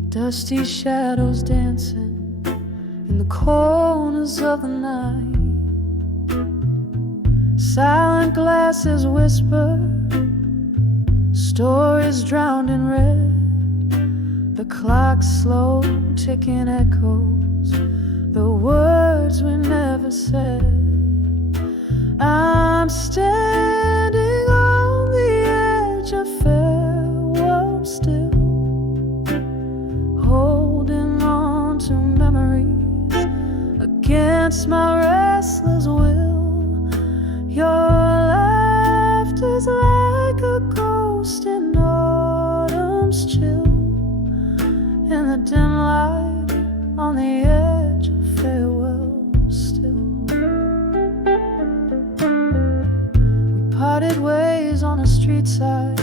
dusty shadows dancing in the corners of the night. Silent glasses whisper, stories drowned in red. The clock's slow ticking echoes the words we never said. I'm standing on the edge of farewell still, holding on to memories against my restless will. Your laughter's like a ghost in autumn's chill, in the dim light on the edge of farewell still. Parted ways on a street side,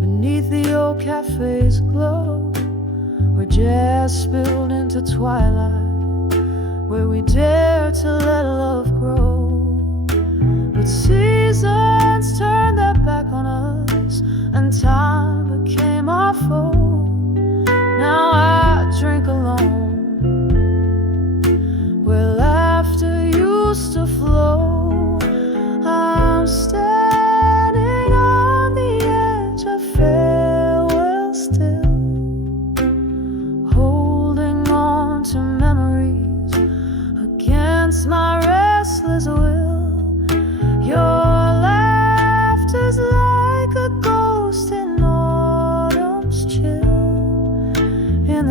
beneath the old cafe's glow, where jazz spilled into twilight, where we dared to let love grow. But seasons turned their back on us, and time became our foe. Now I drink alone, where laughter used to flow. I'm standing on the edge of farewell still, holding on to memories against my restless will. Your laughter's like a ghost in autumn's chill, in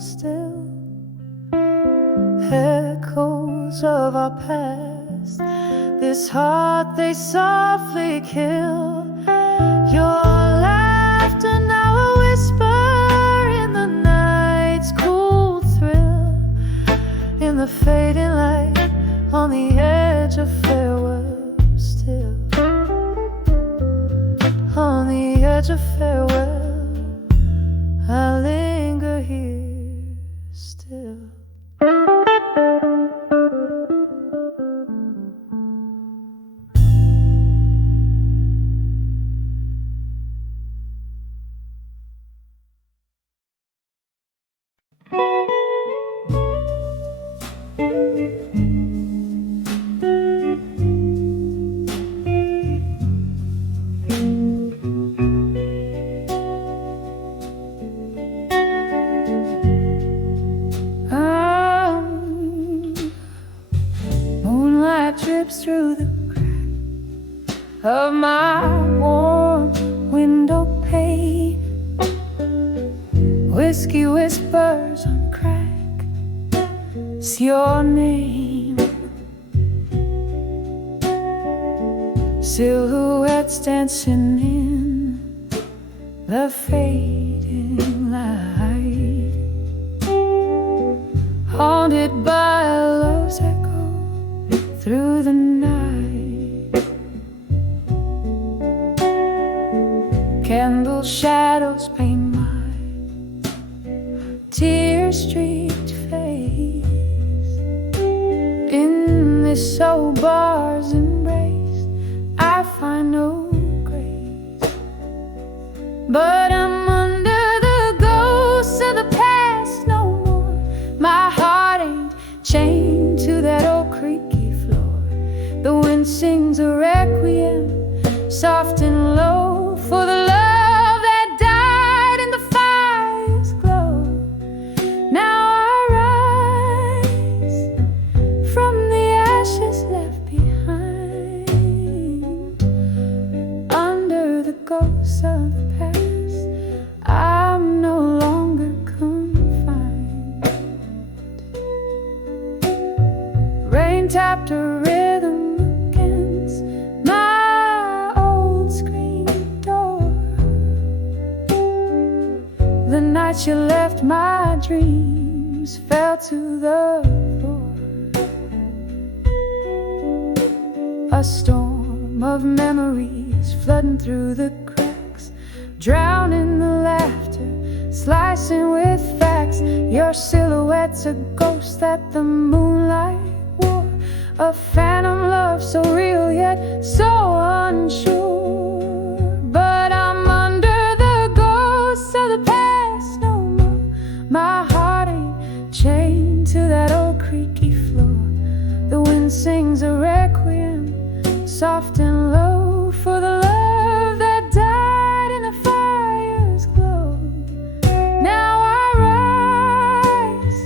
still. Echoes of our past, this heart they softly kill. Your laughter now a whisper in the night's cool thrill, in the fading light on the edge of farewell still. On the edge of farewell, I linger here still. Moonlight drips through the crack of my warm window pane. Whiskey whispers on crack, it's your name. Silhouettes dancing in the fading light, haunted by love's echo through the night. Candle shadows paint my tear-streaked face. In this old bar's embrace, I find no grace. But I'm under the ghosts of the past no more. My heart ain't chained to that old creaky floor. The wind sings a requiem, soft and low, for the love that died in the fire's glow. Now I rise from the ashes left behind. Under the ghosts of the past, I'm no longer confined. Rain tapped a rhythm against my old screen door. The night you left, my dreams fell to the floor. A storm of memories flooding through the cracks, drowning the laughter, slicing with facts. Your silhouette's a ghost that the moonlight wore, a phantom love so real yet so unsure. But I'm under the ghosts of the past no more. My heart ain't chained to that old creaky floor. The wind sings a requiem, soft and low, for the love that died in the fire's glow. Now I rise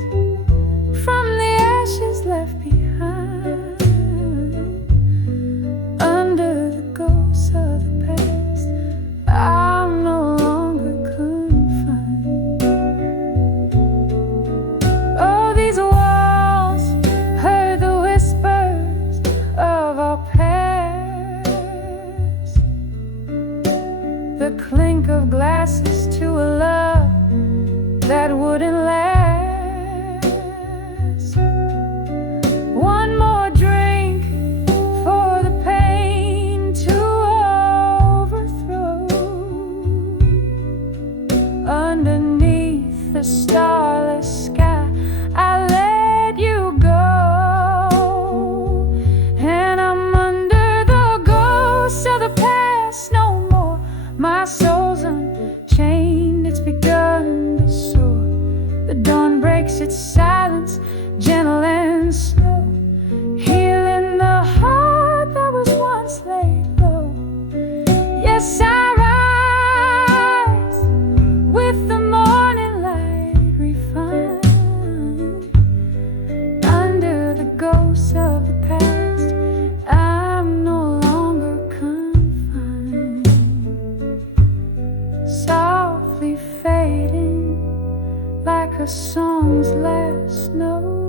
from the ashes left behind. Under the ghosts of the past, I'm no longer confined. Oh, these walls heard the whispers of our past, the clink of glasses to a love that wouldn't last. One more drink for the pain to overthrow. Underneath the starless sky, I let you go. And I'm under the ghosts of the past no more. My soul's unchained, it's begun to soar. The dawn breaks its silence, gentle and slow, healing the heart that was once laid low. Yes, I rise with the morning light refined. Under the ghosts of the past, I'm no longer confined. Softly fading, like a song's last note.